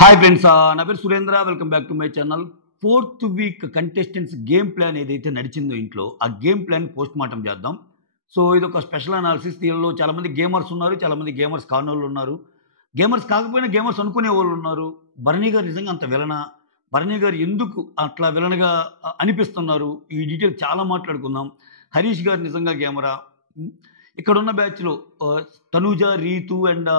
Hi friends, నా పేరు Surendra. Welcome back to my channel. Fourth week contestants game plan ఏదైతే నడిచిందో ఇంట్లో, ఆ గేమ్ ప్లాన్ పోస్ట్ మార్టం చేద్దాం. సో ఇది ఒక స్పెషల్ అనాలిసిస్. దీనిలో చాలామంది గేమర్స్ ఉన్నారు, చాలామంది గేమర్స్ కాని వాళ్ళు ఉన్నారు, గేమర్స్ కాకపోయినా గేమర్స్ అనుకునే వాళ్ళు ఉన్నారు. భరణి గారు నిజంగా అంత విలనా? భరణి గారు ఎందుకు అట్లా విలన్గా అనిపిస్తున్నారు? ఈ డీటెయిల్ చాలా మాట్లాడుకుందాం. హరీష్ గారు నిజంగా గేమరా? ఇక్కడ ఉన్న బ్యాచ్లో తనూజ, రీతు అండ్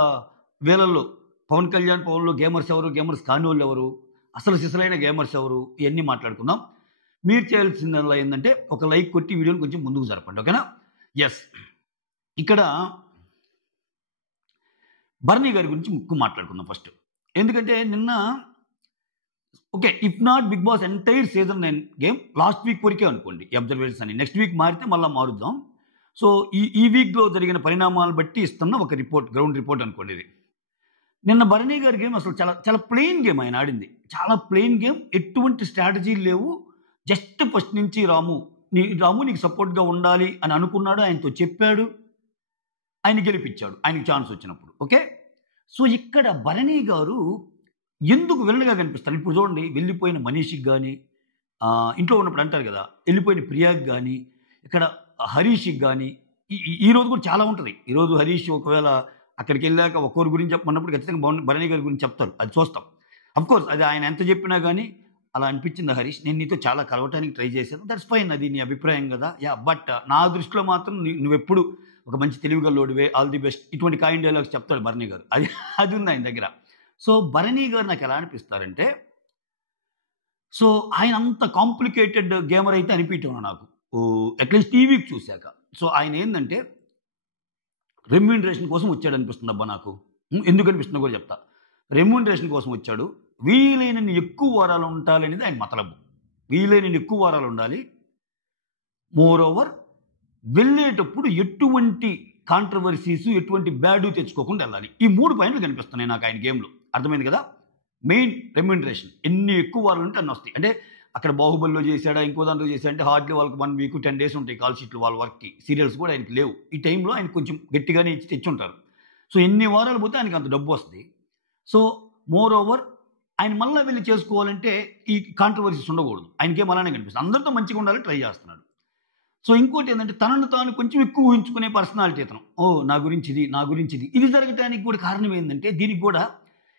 వీళ్ళల్లో పవన్ కళ్యాణ్, పవన్లో గేమర్స్ ఎవరు, గేమర్స్ కాని వాళ్ళు ఎవరు, అసలు సిసలైన గేమర్స్ ఎవరు, ఇవన్నీ మాట్లాడుకుందాం. మీరు చేయాల్సిందల్లా ఏంటంటే ఒక లైక్ కొట్టి వీడియోని కొంచెం ముందుకు జరపండి, ఓకేనా? ఎస్, ఇక్కడ భరణి గారి గురించి ముక్కు మాట్లాడుకుందాం ఫస్ట్. ఎందుకంటే నిన్న okay, if not Bigg Boss entire season 9 game last week వరకే అనుకోండి ఈ అబ్జర్వేషన్స్ అని. నెక్స్ట్ వీక్ మారితే మళ్ళీ మారుద్దాం. సో ఈ వీక్లో జరిగిన పరిణామాలు బట్టి ఇస్తున్న ఒక రిపోర్ట్, గ్రౌండ్ రిపోర్ట్ అనుకోండి ఇది. నిన్న భరణి గారి గేమ్ అసలు చాలా చాలా ప్లెయిన్ గేమ్ ఆయన ఆడింది. చాలా ప్లెయిన్ గేమ్, ఎటువంటి స్ట్రాటజీలు లేవు. జస్ట్ ఫస్ట్ నుంచి రాము నీకు సపోర్ట్గా ఉండాలి అని అనుకున్నాడు, ఆయనతో చెప్పాడు, ఆయన గెలిపించాడు ఆయనకి ఛాన్స్ వచ్చినప్పుడు. ఓకే, సో ఇక్కడ భరణి గారు ఎందుకు విలన్గా కనిపిస్తారు? ఇప్పుడు చూడండి, వెళ్ళిపోయిన మనీష్కి కానీ, ఇంట్లో ఉన్నప్పుడు అంటారు కదా, వెళ్ళిపోయిన ప్రియాకి కానీ, ఇక్కడ హరీష్కి కానీ, ఈరోజు కూడా చాలా ఉంటుంది. ఈరోజు హరీష్ ఒకవేళ అక్కడికి వెళ్ళాక ఒక్కొరి గురించి చెప్పమన్నప్పుడు ఖచ్చితంగా భరణి గారి గురించి చెప్తారు, అది చూస్తాం. అఫ్కోర్స్ అది ఆయన ఎంత చెప్పినా కానీ అలా అనిపించింది. హరీష్, నేను నీతో చాలా కలవటానికి ట్రై చేశాను, దట్స్ ఫైన్, అది నీ అభిప్రాయం కదా. యా, బట్ నా దృష్టిలో మాత్రం నువ్వెప్పుడు ఒక మంచి తెలివిగల్లోడివే, ఆల్ ది బెస్ట్, ఇటువంటి కాయిన్ డైలాగ్స్ చెప్తాడు భరణి గారు. అది ఉంది ఆయన దగ్గర. సో భరణి గారు నాకు ఎలా అనిపిస్తారంటే, సో ఆయన అంత కాంప్లికేటెడ్ గేమర్ అయితే అనిపించడం నాకు అట్లీస్ట్ టీవీకి చూశాక. సో ఆయన ఏంటంటే రెమ్యూనరేషన్ కోసం వచ్చాడు అనిపిస్తుంది అబ్బా నాకు. ఎందుకు అనిపిస్తుందో కూడా చెప్తా. రెమ్యూనరేషన్ కోసం వచ్చాడు. వీలైనన్ని ఎక్కువ వారాలు ఉండాలనేది ఆయన మతలబు. వీలైనన్ని ఎక్కువ వారాలు ఉండాలి. మోర్ ఓవర్ వెళ్ళేటప్పుడు ఎటువంటి కాంట్రవర్సీస్, ఎటువంటి బ్యాడ్ తెచ్చుకోకుండా వెళ్ళాలి. ఈ 3 పాయింట్లు కనిపిస్తున్నాయి నాకు ఆయన గేమ్లో. అర్థమైంది కదా? మెయిన్ రెమ్యూనరేషన్, ఎన్ని ఎక్కువ వారాలు ఉంటే అన్నీ వస్తాయి. అంటే అక్కడ బాహుబలిలో చేశాడా, ఇంకో దాంట్లో చేశాడంటే హార్డ్లీ వాళ్ళకి 1 వీక్ 10 డేస్ ఉంటాయి కాల్ షీట్లు వాళ్ళ వర్క్కి. సీరియల్స్ కూడా ఆయనకి లేవు. ఈ టైంలో ఆయన కొంచెం గట్టిగానే ఇచ్చి తెచ్చుంటారు. సో ఎన్ని వారాలు పోతే ఆయనకి అంత డబ్బు వస్తుంది. సో మోర్ ఓవర్ ఆయన మళ్ళీ వెళ్ళి చేసుకోవాలంటే ఈ కాంట్రవర్సీస్ ఉండకూడదు. ఆయనకేం అలానే కనిపిస్తుంది. అందరితో మంచిగా ఉండాలని ట్రై చేస్తున్నాడు. సో ఇంకోటి ఏంటంటే తనను తాను కొంచెం ఎక్కువ ఊహించుకునే పర్సనాలిటీ అతను. నా గురించి ఇది. ఇది జరగడానికి కూడా కారణం ఏంటంటే, దీనికి కూడా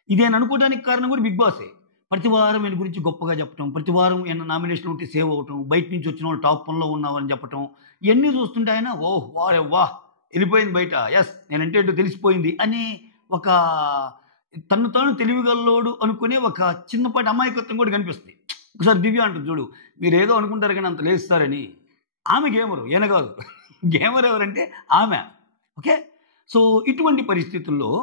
ఇదేని అనుకోవడానికి కారణం కూడా బిగ్ బాసే. ప్రతి వారం ఈయన గురించి గొప్పగా చెప్పటం, ప్రతి వారం ఈయన నామినేషన్ ఉంటే సేవ్ అవ్వటం, బయట నుంచి వచ్చిన వాళ్ళు టాప్ 1లో ఉన్నామని చెప్పటం, ఇవన్నీ చూస్తుంటే ఆయన వాహ్ వెళ్ళిపోయింది బయట, ఎస్ నేనంటే ఏంటో తెలిసిపోయింది అనే ఒక తను తాను తెలివిగల్లోడు అనుకునే ఒక చిన్నపాటి అమాయకత్వం కూడా కనిపిస్తుంది. ఒకసారి దివ్య అంటుంది చూడు, మీరు ఏదో అనుకుంటారు కానీ అంత లేస్తారని. ఆమె గేమరు, ఈయన కాదు. గేమర్ ఎవరంటే ఆమె. ఓకే, సో ఇటువంటి పరిస్థితుల్లో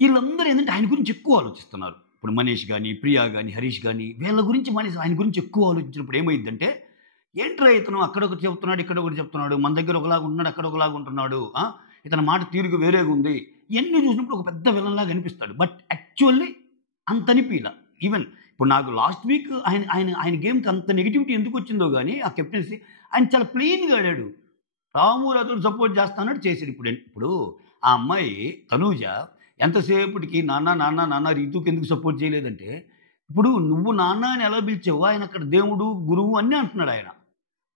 వీళ్ళందరూ ఏంటంటే ఆయన గురించి ఎక్కువ ఆలోచిస్తున్నారు. ఇప్పుడు మనీష్ కానీ, ప్రియా కానీ, హరీష్ కానీ, వీళ్ళ గురించి ఆయన గురించి ఎక్కువ ఆలోచించినప్పుడు ఏమైందంటే, ఏంట్రా ఇతను అక్కడ ఒకటి చెప్తున్నాడు, ఇక్కడ ఒకటి చెప్తున్నాడు, మన దగ్గర ఒకలాగా ఉంటున్నాడు, అక్కడ ఒకలాగా ఉంటున్నాడు, ఇతని మాట తీరుగు వేరేగా ఉంది, ఇవన్నీ చూసినప్పుడు ఒక పెద్ద విలన్లాగా అనిపిస్తాడు. బట్ యాక్చువల్లీ అంత అనిపించలా. ఈవెన్ ఇప్పుడు నాకు లాస్ట్ వీక్ ఆయన గేమ్కి అంత నెగిటివిటీ ఎందుకు వచ్చిందో కానీ, ఆ కెప్టెన్సీ ఆయన చాలా ప్లెయిన్గా ఆడాడు. రామురాతో సపోర్ట్ చేస్తానని చేశాడు. ఇప్పుడు ఆ అమ్మాయి తనూజ ఎంతసేపటికి నాన్న రీతుకి ఎందుకు సపోర్ట్ చేయలేదంటే, ఇప్పుడు నువ్వు నాన్న అని ఎలా పిలిచావు, ఆయన అక్కడ దేవుడు, గురువు అన్నీ అంటున్నాడు ఆయన.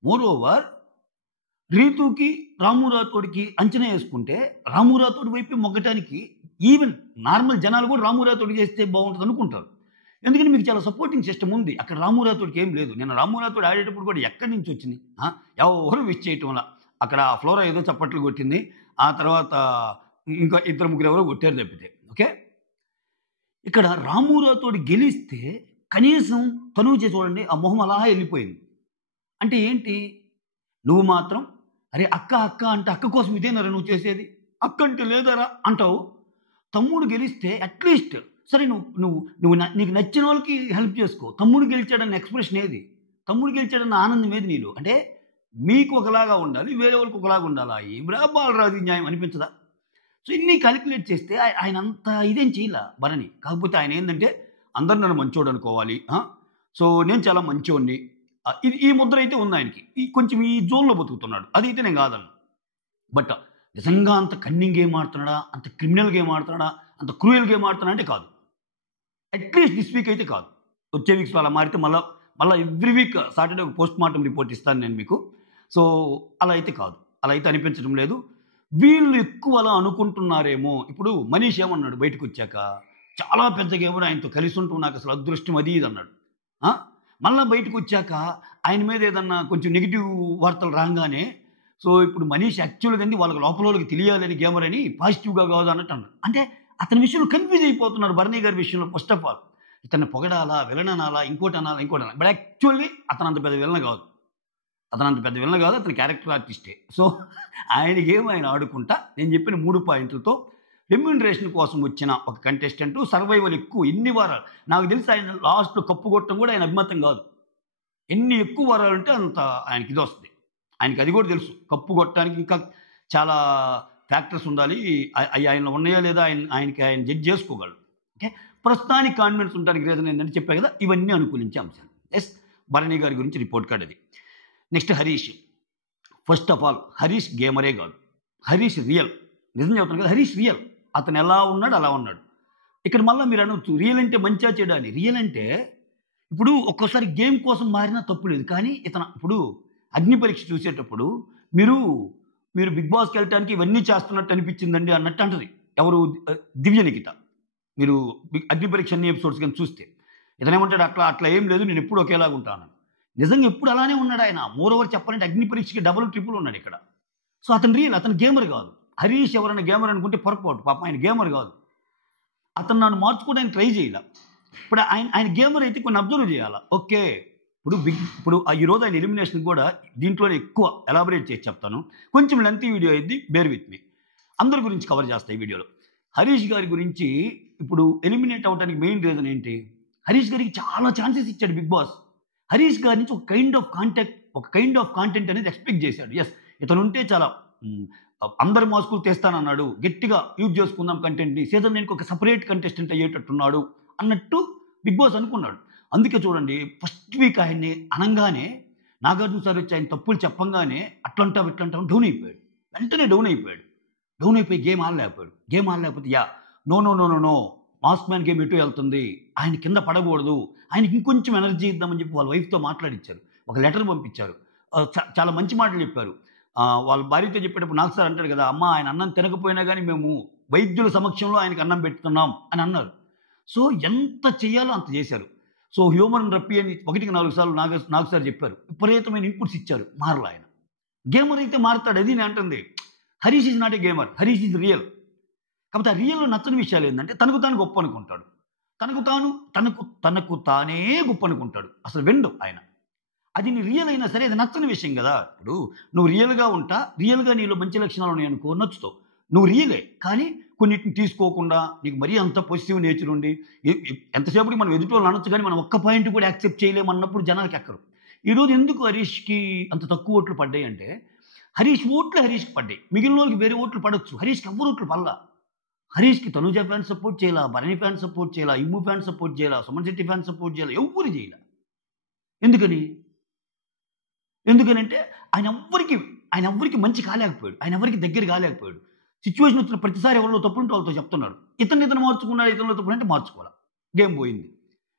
మోర్ ఓవర్ రీతుకి, రామురాతోడికి అంచనా వేసుకుంటే రామురాతోడి వైపు మొగ్గటానికి ఈవెన్ నార్మల్ జనాలు కూడా రామురాతోడి చేస్తే బాగుంటుంది అనుకుంటారు. ఎందుకంటే మీకు చాలా సపోర్టింగ్ సిస్టమ్ ఉంది. అక్కడ రామురాతోడికి ఏం లేదు. నేను రామురాతోడు ఆడేటప్పుడు కూడా ఎక్కడి నుంచి వచ్చింది, ఎవరు విష్ చేయటం వల్ల. అక్కడ ఫ్లోరా ఏదో చప్పట్లు కొట్టింది, ఆ తర్వాత ఇంకా 2-3 ఎవరో కొట్టారు తప్పితే. ఓకే, ఇక్కడ రామురాతోడి గెలిస్తే కనీసం తనూజ చూడండి, ఆ మొహం అలా వెళ్ళిపోయింది. అంటే ఏంటి, నువ్వు మాత్రం అరే అక్క అంటే అక్క కోసం ఇదేనరా నువ్వు చేసేది, అక్క అంటే లేదరా అంటావు. తమ్ముడు గెలిస్తే అట్లీస్ట్ సరే నీకు నచ్చిన వాళ్ళకి హెల్ప్ చేసుకో. తమ్ముడు గెలిచాడన్న ఎక్స్ప్రెషన్ ఏది, తమ్ముడు గెలిచాడన్న ఆనందం ఏది నీలో? అంటే మీకు ఒకలాగా ఉండాలి, వేరే వాళ్ళకి ఒకలాగా ఉండాలా? ఈ బాలరాజు న్యాయం అనిపించదా? సో ఇన్ని క్యాలిక్యులేట్ చేస్తే ఆయన అంత ఇదేం చేయలే భరణి. కాకపోతే ఆయన ఏంటంటే అందరు నన్ను మంచోడు అనుకోవాలి, సో నేను చాలా మంచోడిని, ఈ ముద్ర అయితే ఉంది ఆయనకి. కొంచెం ఈ జోన్లో బతుకుతున్నాడు, అదైతే నేను కాదన్ను. బట్ నిజంగా అంత కన్నింగ్ గేమ్ ఆడుతున్నాడా, అంత క్రిమినల్ గేమ్ ఆడుతున్నాడా, అంత క్రూయల్ గేమ్ ఆడుతున్నాడా అంటే కాదు. అట్లీస్ట్ దిస్ వీక్ అయితే కాదు. వచ్చే వీక్స్‌లో అలా మారితే మళ్ళా ఎవ్రీ వీక్ సాటర్‌డే ఒక పోస్ట్ మార్టం రిపోర్ట్ ఇస్తాను నేను మీకు. సో, అలా అయితే కాదు. అలా అయితే అనిపించడం లేదు. వీళ్ళు ఎక్కువ అలా అనుకుంటున్నారేమో. ఇప్పుడు మనీష్ ఏమన్నాడు బయటకొచ్చాక, చాలా పెద్ద గేమర్ ఆయనతో కలిసి ఉండటం నాకసలు అదృష్టం అది ఇది అన్నాడు. ఆ! మళ్ళా బయటకొచ్చాక ఆయన మీద ఏదన్నా కొంచెం నెగెటివ్ వార్తలు రాంగానే, సో, ఇప్పుడు మనీష్ యాక్చువల్‌గా ఏంది వాళ్ళకి లోపలోళ్ళకి తెలియాలని గేమర్ అని పాజిటివ్‌గా కాదు అన్నట్టు అన్నాడు. అంటే అతని విషయంలో కన్‌ఫ్యూజ్ అయిపోతున్నారు భరణి గారి విషయంలో ఫస్ట్ ఆఫ్ ఆల్. ఇతన్ని పొగడాలా, విలన్ అనాలా, ఇంకోటనాలా, ఇంకోటనాలా. బట్ యాక్చువల్లీ అతనంత పెద్ద విలన్ కాదు. అతని క్యారెక్టర్ ఆర్టిస్టే. సో, ఆయనకేమో ఆయన ఆడుకుంటా నేను చెప్పిన 3 పాయింట్లతో రెమ్యూనరేషన్ కోసం వచ్చిన ఒక కంటెస్టెంట్ సర్వైవల్ ఎక్కువ ఎన్ని వారాలు నాకు తెలిసి ఆయన లాస్ట్‌లో కప్పు కొట్టడం కూడా ఆయన అభిమతం కాదు. ఎన్ని ఎక్కువ వారాలుంటే అంత ఆయనకి ఇదొస్తది. ఆయనకి అది కూడా తెలుసు. కప్పు కొట్టడానికి ఇంకా చాలా ఫ్యాక్టర్స్ ఉండాలి. అయి ఆయనలో ఉన్నాయా లేదా ఆయన జడ్జ్ చేసుకోగలడు. ఓకే. ప్రస్తుతానికి కాన్ఫిడెన్స్ ఉండడానికి రీజన్ ఏంటంటే చెప్పా కదా! ఇవన్నీ అనుకూలించే అంశాలు. యెస్. భరణి గారి గురించి రిపోర్ట్ కార్డ్ అది. Next Harish. First of all Harish గేమరే కాదు. హరీష్ రియల్. నిజం చెప్తాను కదా! హరీష్ రియల్. అతను ఎలా ఉన్నాడు అలా ఉన్నాడు. ఇక్కడ మళ్ళా మీరు అనొచ్చు రియల్ అంటే మంచా చెడా అని. రియల్ అంటే ఇప్పుడు ఒక్కోసారి గేమ్ కోసం మారినా తప్పు లేదు. కానీ ఇప్పుడు అగ్ని పరీక్ష చూసేటప్పుడు మీరు, మీరు 'బిగ్ బాస్'కెళ్ళటానికి ఇవన్నీ చేస్తున్నట్టు అనిపించిందండి అన్నట్టు అంటది. ఎవరు? దివ్య నిఖిత. మీరు అగ్ని పరీక్ష అన్ని ఎపిసోడ్స్ గాని చూస్తే. ఇతనేమంటాడు అట్లా ఏం లేదు నేను ఎప్పుడు ఒకేలాగా ఉంటాను. నిజంగా ఎప్పుడు అలానే ఉన్నాడు ఆయన. మోరోవర్ చెప్పాలంటే అగ్ని పరీక్షకి డబుల్, ట్రిపుల్ ఉన్నాడు ఇక్కడ. సో, అతను రియల్. అతను గేమర్ కాదు. హరీష్ ఎవరైనా గేమర్ అనుకుంటే పొరపాటు. పాపం ఆయన గేమర్ కాదు. అతను నన్ను మార్చుకోవడానికి ట్రై చేయలా. ఇప్పుడు ఆయన గేమర్ అయితే కొన్ని అబ్జర్వ్ చేయాలా. ఓకే. ఇప్పుడు ఈరోజు ఆయన ఎలిమినేషన్ కూడా దీంట్లోనే ఎక్కువ ఎలాబరేట్ చేసి చెప్తాను. కొంచెం లెంతీ వీడియో అయింది. Bear with me. అందరి గురించి కవర్ చేస్తా ఈ వీడియోలో. హరీష్ గారి గురించి ఇప్పుడు ఎలిమినేట్ అవ్వడానికి మెయిన్ రీజన్ ఏంటి? హరీష్ గారికి చాలా ఛాన్సెస్ ఇచ్చాడు బిగ్ బాస్. హరీష్ గారి నుంచి ఒక కైండ్ ఆఫ్ కాంటెంట్ అనేది ఎక్స్‌పెక్ట్ చేశాడు. యెస్. ఇతనుంటే చాలా అందరి మాస్కులు తీస్తానన్నాడు. గట్టిగా యూజ్ చేసుకుందాం కంటెంట్‌ని. సీజన్ 9కి ఒక సెపరేట్ కంటెస్టెంట్ అయ్యేటట్టున్నాడు అన్నట్టు బిగ్ బాస్ అనుకున్నాడు. అందుకే చూడండి ఫస్ట్ వీక్ ఆయన్ని అనంగానే నాగార్జున సార్ వచ్చి ఆయన తప్పులు చెప్పంగానే ఇట్లంటావు డౌన్ అయిపోయాడు. వెంటనే డౌన్ అయిపోయి గేమ్ ఆడలేకపోతే నో. మాస్క్ మ్యాన్ గేమ్ ఎటు వెళ్తుంది? ఆయన కింద పడకూడదు. ఆయనకి ఇంకొంచెం ఎనర్జీ ఇద్దామని చెప్పి వాళ్ళ వైఫ్‌తో మాట్లాడిచ్చారు. ఒక లెటర్ పంపించారు. చాలా మంచి మాటలు చెప్పారు. వాళ్ళ భార్యతో చెప్పేటప్పుడు నాగ్ సార్ అంటాడు కదా! అమ్మ ఆయన అన్నం తినకపోయినా గానీ మేము వైద్యుల సమక్షంలో ఆయనకి అన్నం పెడుతున్నాం అని అన్నారు. సో, ఎంత చేయాలో అంత చేశారు. సో, హ్యూమన్ రప్పి అని 1కి 4 సార్లు నాగ్ సార్ చెప్పారు. విపరీతమైన ఇన్పుట్స్ ఇచ్చారు. మారలా ఆయన. గేమర్ అయితే మారతాడు. అది నేను అంటుంది. Harish is not a gamer. Harish is real. కాకపోతే ఆ రియల్‌లో నచ్చని విషయాలు ఏందంటే తనకు తాను గొప్ప అనుకుంటాడు. తనకు తానే గొప్ప అనుకుంటాడు. అసలు వినడు ఆయన. అది నీ రియల్ అయినా సరే అది నచ్చని విషయం గదా! ఇప్పుడు నువ్వు రియల్‌గా నీలో మంచి లక్షణాలు ఉన్నాయనుకో నచ్చుతావు. నువ్వు రియలే. కానీ కొన్నిటిని తీసుకోకుండా నీకు మరీ అంత పొసెసివ్ నేచర్ ఉండి ఎంతసేపటికి మనం ఎదుటోళ్ళని అనొచ్చు గానీ మనం ఒక్క పాయింట్ కూడా యాక్సెప్ట్ చేయలేమన్నప్పుడు జనాలకి ఎక్కరు. ఈరోజు ఎందుకు హరీష్‌కి అంత తక్కువ ఓట్లు పడ్డాయంటే హరీష్‌కి పడ్డాయి. మిగిలినోళ్ళకి వేరే ఓట్లు పడొచ్చు. హరీష్‌కి ఎవ్వరు ఓట్లు పడలా. హరీష్‌కి తనూజ ఫ్యాన్స్ సపోర్ట్ చేయలా, భరణి ఫ్యాన్స్ సపోర్ట్ చేయలా, ఇమ్ము ఫ్యాన్స్ సపోర్ట్ చేయలా, సుమన్ శెట్టి ఫ్యాన్స్ సపోర్ట్ చేయలా, ఎవ్వరు చేయలా. ఎందుకనంటే ఆయన ఎవ్వరికి మంచి కాలేకపోయాడు. ఆయన ఎవరికి దగ్గర కాలేకపోయాడు. సిచ్యువేషన్ వచ్చిన ప్రతిసారి ఎవరిలో తప్పుంటే వాళ్ళతో చెప్తున్నాడు. ఇతను మార్చుకున్నాడు, ఇతనిలో తప్పుంటే మార్చుకోవాలా. గేమ్ పోయింది.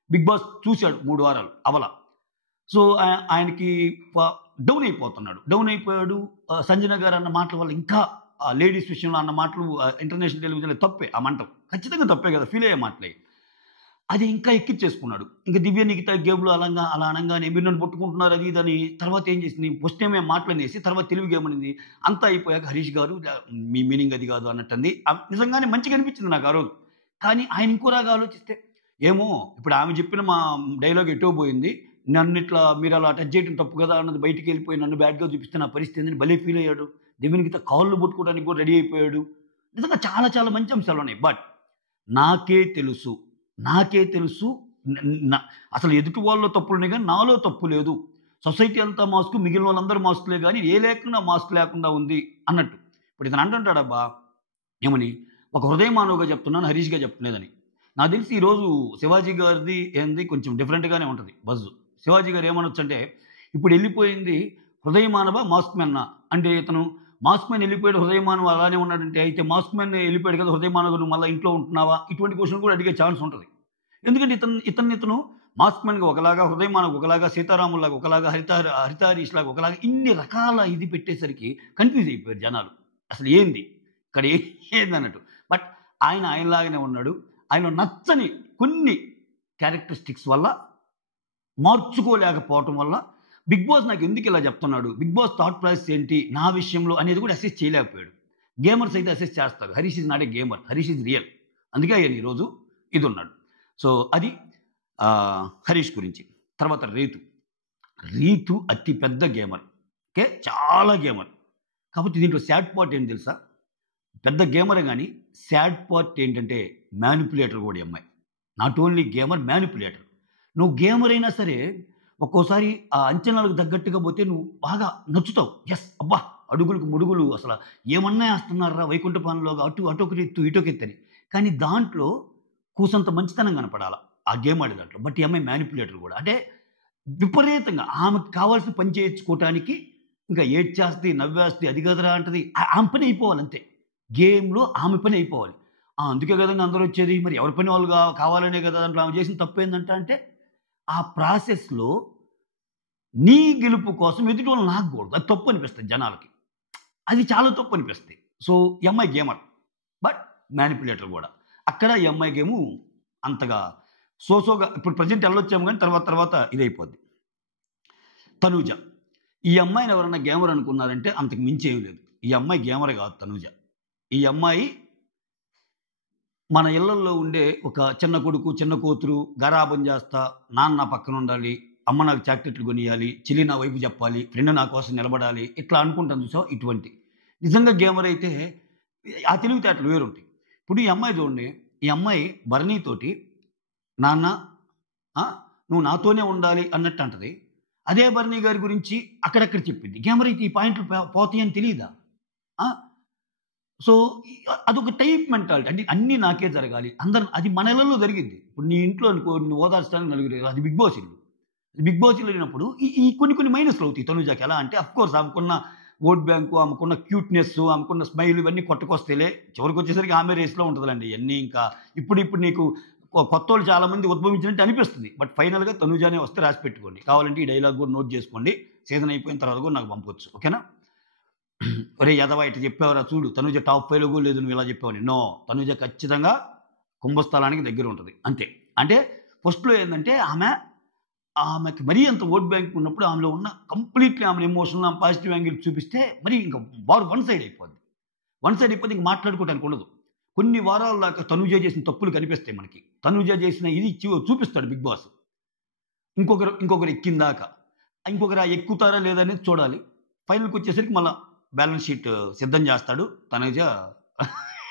బిగ్ బాస్ చూశాడు 3 వారాలు అవలా. సో, ఆయనకి డౌన్ అయిపోయాడు. సంజన గారు అన్న మాటల వల్ల ఇంకా లేడీస్ విషయంలో అన్న మాటలు ఇంటర్నేషనల్ టెలివిజన్‌లో తప్పే. ఆ మంటం ఖచ్చితంగా తప్పే కదా! ఫీల్ అయ్యే మాటలే. అది ఇంకా ఎక్కిచ్చేసుకున్నాడు. ఇంక దివ్య నిఖిత గేమ్‌లో అలా అనగానే మీరు నన్ను పట్టుకుంటున్నారు అది ఇదని. తర్వాత ఏం చేసింది? ఫస్ట్ ఏమో మాటలనేసి తర్వాత తెలివి గేమ్ అనింది. అంతా అయిపోయాక హరీష్ గారు మీ మీనింగ్ అది కాదు అన్నట్టంది. నిజంగానే మంచిగా అనిపించింది నాకు ఆ రోజు. కానీ ఆయన ఇంకోలాగా ఆలోచిస్తే ఏమో ఇప్పుడు ఆమె చెప్పిన మా డైలాగ్ ఎటో పోయింది. మీరు అలా టచ్ చేయడం తప్పు కదా అన్నది బయటికెళ్ళిపోయి నన్ను బ్యాడ్‌గా చూపిస్తే నా పరిస్థితి ఏందని భలే ఫీల్ అయ్యాడు. దివ్య నిఖిత కాళ్ళు పట్టుకోవడానికి కూడా రెడీ అయిపోయాడు. నిజంగా చాలా చాలా మంచి అంశాలున్నాయి. బట్ నాకే తెలుసు అసలు ఎదుటి వాళ్ళలో తప్పులున్నాయి కానీ నాలో తప్పు లేదు. సొసైటీ అంతా మాస్క్, మిగిలిన వాళ్ళందరూ మాస్కులే కానీ ఏ లేకుండా మాస్క్ లేకుండా ఉంది అన్నట్టు. ఇప్పుడు ఇతను అంటుంటాడబ్బా ఏమని, ఒక హృదయ మానవుగా చెప్తున్నాను, హరీష్‌గా చెప్పలేదని. నాకు తెలిసి ఈరోజు శివాజీ గారిది ఏంది కొంచెం డిఫరెంట్‌గానే ఉంటుంది బజ్జు. శివాజీ గారు ఏమనొచ్చంటే, ఇప్పుడు వెళ్ళిపోయింది హృదయ మానవ మాస్క్ మెన్నా అంటే ఇతను మాస్క్ మ్యాన్ వెళ్ళిపోయాడు, హృదయ మానవ అలానే ఉన్నాడంటే అయితే మాస్క్ మ్యాన్ వెళ్ళిపోయాడు కదా హృదయ మానవ నువ్వు మళ్ళీ ఇంట్లో ఉంటున్నావా? ఇటువంటి క్వశ్చన్ కూడా అడిగే ఛాన్స్ ఉంటుంది. ఎందుకంటే ఇతను మాస్క్మెన్గా ఒకలాగా, హృదయమానకు ఒకలాగా, సీతారాముల్లాగా ఒకలాగా, హరితారీష్ లాగా ఒకలాగా ఇన్ని రకాల ఇది పెట్టేసరికి కన్‌ఫ్యూజ్ అయిపోయారు జనాలు. అసలు ఏంది? ఇక్కడ ఏందన్నట్టు. బట్ ఆయనలాగానే ఉన్నాడు. ఆయనలో నచ్చని కొన్ని క్యారెక్టరిస్టిక్స్ వల్ల మార్చుకోలేకపోవటం వల్ల 'బిగ్ బాస్' నాకెందుకు ఇలా చెప్తున్నాడు? 'బిగ్ బాస్' థాట్ ప్రాసెస్ ఏంటి నా విషయంలో అనేది కూడా అసెస్ చేయలేకపోయాడు. గేమర్స్ అయితే అసెస్ చేస్తారు. Harish is not a gamer. Harish is real. అందుకే ఆయన ఈరోజు ఇదున్నాడు. సో, అది హరీష్ గురించి. తర్వాత రీతు అతి పెద్ద గేమర్. ఓకే. చాలా గేమర్. కాకపోతే దీంట్లో సాడ్ పార్ట్ ఏంటి తెలుసా? పెద్ద గేమరే గానీ సాడ్ పార్ట్ ఏంటంటే మ్యానిప్యులేటర్ కూడా ఈ అమ్మాయి. Not only gamer, manipulator. నువ్వు గేమర్ అయినా సరే ఒక్కోసారి ఆ అంచనాలకు తగ్గట్టుగా పోతే నువ్వు బాగా నచ్చుతావు. యెస్! అబ్బా! అడుగులకు ముడుగులు అసల ఏమన్నా ఏస్తున్నార్రా వైకుంఠపాలెంలోగా అటొక ఎత్తు, ఇటొక ఎత్తని. కానీ దాంట్లో కూసంత మంచితనం కనపడాల. ఆ గేమ్ ఆడే దాంట్లో. బట్ ఈ అమ్మాయి మ్యానిప్యులేటర్ కూడా. అంటే విపరీతంగా ఆమెకు కావాల్సిన పని చేయించుకోవటానికి ఇంకా ఏడ్చేస్తది, నవ్వేస్తది, అది కదరా అంటది. ఆమె పని అయిపోవాలి అంతే. గేమ్‌లో ఆమె పని అయిపోవాలి. అందుకే కదండీ అందరూ వచ్చేది. మరి ఎవరి పని వాళ్ళు కావాలనే కదా దాంట్లో ఆమె చేసిన తప్పేందంట అంటే, ఆ ప్రాసెస్‌లో నీ గెలుపు కోసం ఎదుటోళ్ళని లాగకూడదు. అది తప్పు అనిపిస్తది జనాలకి. అది చాలా తప్పు అనిపిస్తది. సో, ఈ అమ్మాయి గేమర్. బట్ మ్యానిప్యులేటర్ కూడా. అక్కడ ఈ అమ్మాయి గేము అంతగా సోగా ఇప్పుడు ప్రెజెంట్ ఎళ్ళొచ్చాము గానీ తర్వాత ఇదైపోద్ది. తనూజ. ఈ అమ్మాయిని ఎవరన్నా గేమర్ అనుకున్నారంటే అంతకు మించి ఏమి లేదు. ఈ అమ్మాయి గేమర్ కాదు తనూజ. ఈ అమ్మాయి మన ఇళ్లల్లో ఉండే ఒక చిన్న కొడుకు, చిన్న కూతురు గారాబం చేస్తా, నాన్న నా పక్కన ఉండాలి, అమ్మ నాకు చాక్లెట్లు కొనియాలి, చెల్లి నా వైపు చెప్పాలి, ఫ్రెండ్ నా కోసం నిలబడాలి, ఇట్లా అనుకుంటాం చూసావా ఇటువంటి. నిజంగా గేమర్ అయితే ఆ తెలివితేటలు వేరుంటాయి. ఇప్పుడు ఈ అమ్మాయి చూడండి, ఈ అమ్మాయి భరణితోటి నాన్న నువ్వు నాతోనే ఉండాలి అన్నట్టు అంటది. అదే భరణి గారి గురించి అక్కడక్కడ చెప్పింది. గేమర్ అయితే ఈ పాయింట్లు పోతాయని తెలీదా? సో, అదొక టైప్ మెంటాలిటీ. అంటే అన్నీ నాకే జరగాలి. అది మన ఇళ్లలో జరిగిద్ది. ఇప్పుడు నీ ఇంట్లో అనుకో నిన్ను ఓదార్చడానికి నలుగురు అది బిగ్ బాస్ ఇల్లు. బిగ్ బాస్ ఇల్లు అయినప్పుడు ఈ కొన్ని మైనస్‌లు అవుతాయి తనుజాకి. ఎలా అంటే ఆఫ్‌కోర్స్ ఆమెకున్న ఓట్ బ్యాంకు, ఆమెకున్న క్యూట్‌నెస్, ఆమెకున్న స్మైల్ ఇవన్నీ కొట్టకొస్తేలే. చివరికొచ్చేసరికి ఆమె రేస్‌లో ఉంటదిలెండి. ఇయన్నీ ఇంకా ఇప్పుడు నీకు కొత్తోళ్ళు చాలామంది ఉద్భవించినట్టు అనిపిస్తుంది. బట్ ఫైనల్‌గా తనుజానే వస్తే రాసి పెట్టుకోండి. కావాలంటే ఈ డైలాగ్ కూడా నోట్ చేసుకోండి. సీజన్ అయిపోయిన తర్వాత కూడా నాకు పంపొచ్చు. ఓకేనా? ఒరేయ్ ఎదవా ఇట్ట చెప్పావురా చూడు. తనుజ టాప్ 5లో కూడా లేదు నువ్వు ఇలా చెప్పావని. నో. తనుజ ఖచ్చితంగా కుంభస్థలానికి దగ్గర ఉంటది. అంతే. అంటే ఫస్ట్‌లో ఏందంటే ఆమెకి మరీ అంత ఓట్ బ్యాంక్ ఉన్నప్పుడు ఆమెలో ఉన్న కంప్లీట్‌లీ ఆమె ఎమోషనల్, ఆమె పాజిటివ్ యాంగిల్ చూపిస్తే మరి ఇంక వార్ వన్ సైడ్ అయిపోద్ది. వన్ సైడ్ అయిపోతే ఇంక మాట్లాడుకోవడానికి ఉండదు. కొన్ని వారాల దాకా తనుజ చేసిన తప్పులు కనిపిస్తాయి మనకి. తనుజ చేసిన ఇది చూపిస్తాడు బిగ్ బాస్. ఇంకొకరు ఎక్కిందాకా. ఇంకొకరు ఎక్కుతారా లేదా అనేది చూడాలి. ఫైనల్‌కి వచ్చేసరికి మళ్ళా బ్యాలెన్స్ షీట్ సిద్ధం చేస్తాడు. తనుజ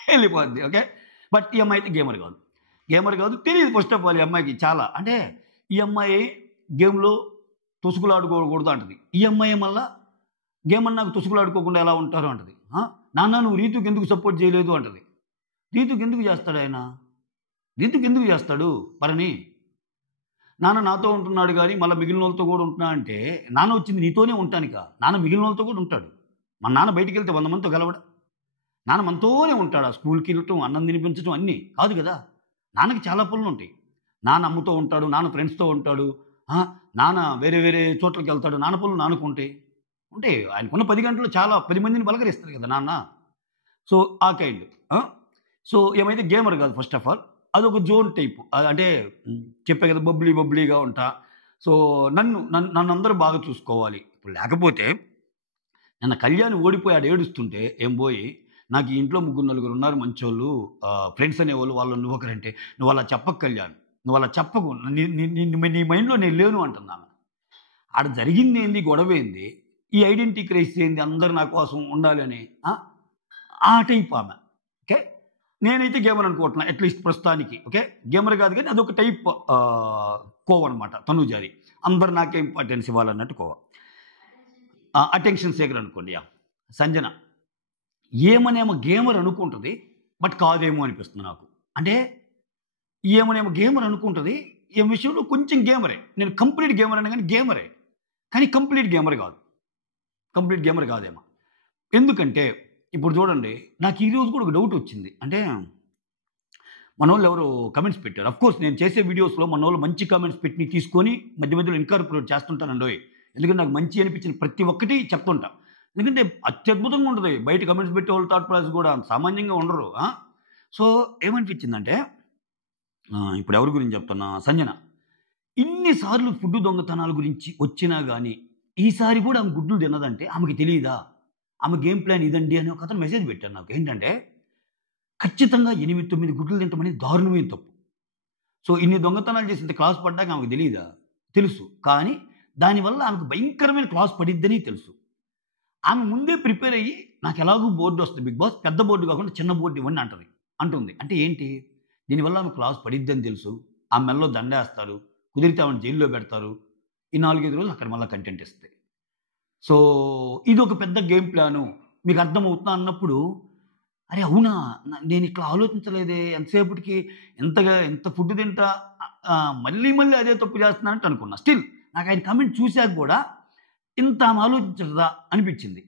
వెళ్ళిపోద్ది. ఓకే. బట్ ఈ అమ్మాయి అయితే గేమర్ కాదు. గేమర్ కాదు. తెలీదు ఫస్ట్ ఆఫ్ ఆల్ ఈ అమ్మాయికి చాలా. అంటే ఈ అమ్మాయి గేమ్‌లో తొసుకులాడుకోకూడదు అంటది. ఈ అమ్మాయి మళ్ళా గేమ్ అన్నాక తొసుకులాడుకోకుండా ఎలా ఉంటారు అంటది. నాన్న నువ్వు రీతుకి ఎందుకు సపోర్ట్ చేయలేదు అంటది. రీతుకి ఎందుకు చేస్తాడు ఆయన? రీతుకి ఎందుకు చేస్తాడు భరణి? నాన్న నాతో ఉంటున్నాడు గానీ మళ్ళా మిగిలినోళ్ళతో కూడా ఉంటున్నా అంటే, నాన్న వచ్చింది నీతోనే ఉంటానికా? నాన్న మిగిలినోళ్ళతో కూడా ఉంటాడు. మన నాన్న బయటికెళ్తే 100 మందితో కలవడా? నాన్న మనతోనే ఉంటాడు. ఆ స్కూల్‌కి వెళ్ళటం, అన్నం తినిపించడం అన్నీ. కాదు కదా! నాన్నకి చాలా పనులుంటాయి. నాన్న అమ్మతో ఉంటాడు, నాన్న ఫ్రెండ్స్‌తో ఉంటాడు. నాన్న వేరే వేరే చోట్లకెళ్తాడు. నాన్న పనులు నాన్నకుంటాయి. ఉంటాయి. ఆయనకున్న 10 గంటల్లో చాలా 10 మందిని పలకరిస్తాడు కదా నాన్న. సో, ఆ కైండ్. సో, ఏమైతే గేమర్ కాదు ఫస్ట్ ఆఫ్ ఆల్. అదొక జోన్ టైపు. అంటే చెప్పా కదా బబ్లీగా ఉంటా. సో, నన్నందరూ బాగా చూసుకోవాలి. ఇప్పుడు లేకపోతే నిన్న కళ్యాణ్ ఓడిపోయి ఆడు ఏడుస్తుంటే ఏం పోయి నాకు ఈ ఇంట్లో ముగ్గురు నలుగురు ఉన్నారు మంచోళ్ళు ఫ్రెండ్స్ అనేవాళ్ళు వాళ్ళు నువ్వొకరంటే నువ్వు అలా చెప్పకు కళ్యాణ్, నువ్వు అలా చెప్పకు, నీ మైండ్లో నేను లేను అంటున్నాను. ఆడ జరిగింది ఏంది, గొడవ ఏంది, ఈ ఐడెంటిటీ క్రైసిస్ ఏంది, అందరు నా కోసం ఉండాలి అని ఆ టైప్ ఆమె. ఓకే. నేనైతే గేమర్ అనుకోవట్లా అట్లీస్ట్ ప్రస్తుతానికి. ఓకే. గేమర్ కాదు కానీ అదొక టైప్ కోవ అనమాట తనుజారి. అందరు నాకే ఇంపార్టెన్స్ ఇవ్వాలన్నట్టు కోవ. అటెన్షన్ సీకర్ అనుకోండి. సంజన ఏమనేమో గేమర్ అనుకుంటుంది, బట్ కాదేమో అనిపిస్తుంది నాకు. అంటే ఏమనేమో గేమర్ అనుకుంటుంది, ఏ విషయంలో కొంచెం గేమరే. నేను కంప్లీట్ గేమర్ అనే కానీ గేమరే, కానీ కంప్లీట్ గేమర్ కాదు. కంప్లీట్ గేమర్ కాదేమో. ఎందుకంటే ఇప్పుడు చూడండి, నాకు ఈరోజు కూడా ఒక డౌట్ వచ్చింది. అంటే మనోళ్ళు ఎవరో కమెంట్స్ పెట్టారు. అఫ్‌కోర్స్ నేను చేసే వీడియోస్‌లో మనోళ్ళు మంచి కామెంట్స్ పెట్టి తీసుకొని మధ్య మధ్యలో ఇన్కార్పొరేట్ చేస్తుంటానండోయ్. ఎందుకంటే నాకు మంచి అనిపించిన ప్రతి ఒక్కటి చెప్తుంటా. ఎందుకంటే అత్యద్భుతంగా ఉంటది. బయట కామెంట్స్ పెట్టేవాళ్ళు థాట్ ప్రాసెస్ కూడా అంత సామాన్యంగా ఉండరు. సో, ఏమనిపించిందంటే ఇప్పుడు ఎవరి గురించి చెప్తున్నా? సంజన. ఇన్ని సార్లు ఫుడ్ దొంగతనాల గురించి వచ్చినా గాని, ఈసారి కూడా ఆమె గుడ్లు తినదంటే ఆమెకి తెలీదా? ఆమె గేమ్ ప్లాన్ ఇదండి అని ఒకతను మెసేజ్ పెట్టాడు నాకు. ఏంటంటే, ఖచ్చితంగా 8, 9 గుడ్లు తింటమనేది దారుణమైన తప్పు. సో, ఇన్ని దొంగతనాలు చేసి ఇంత క్లాస్ పడ్డాక ఆమెకు తెలీదా? తెలుసు. కానీ దానివల్ల ఆమెకు భయంకరమైన క్లాస్ పడిద్దని తెలుసు. ఆమె ముందే ప్రిపేర్ అయ్యి నాకెలాగూ బోర్డొస్తది బిగ్ బాస్. పెద్ద బోర్డ్ కాకుండా చిన్న బోర్డ్ ఇవ్వండి అంటుంది. అంటే ఏంటి? దీనివల్ల ఆమె క్లాస్ పడిద్దని తెలుసు. ఆమె మెడలో దండేస్తారు. కుదిరితే ఆమెను జైల్‌లో పెడతారు. ఈ 4, 5 రోజులు అక్కడ మళ్ళా కంటెంట్ ఇస్తది. సో, ఇదొక పెద్ద గేమ్ ప్లాను. మీకు అర్థమవుతుందా అన్నప్పుడు, అరే! అవునా! నేనిట్లా ఆలోచించలేదే. ఎంతసేపటికి ఎంత ఫుడ్ తింటా మళ్ళీ మళ్ళీ అదే తప్పు చేస్తున్నానంటే అనుకున్నా. స్టిల్ నాకాయన కామెంట్ చూసాక గూడా ఇంత ఆమె ఆలోచించదా అనిపిచ్చింది.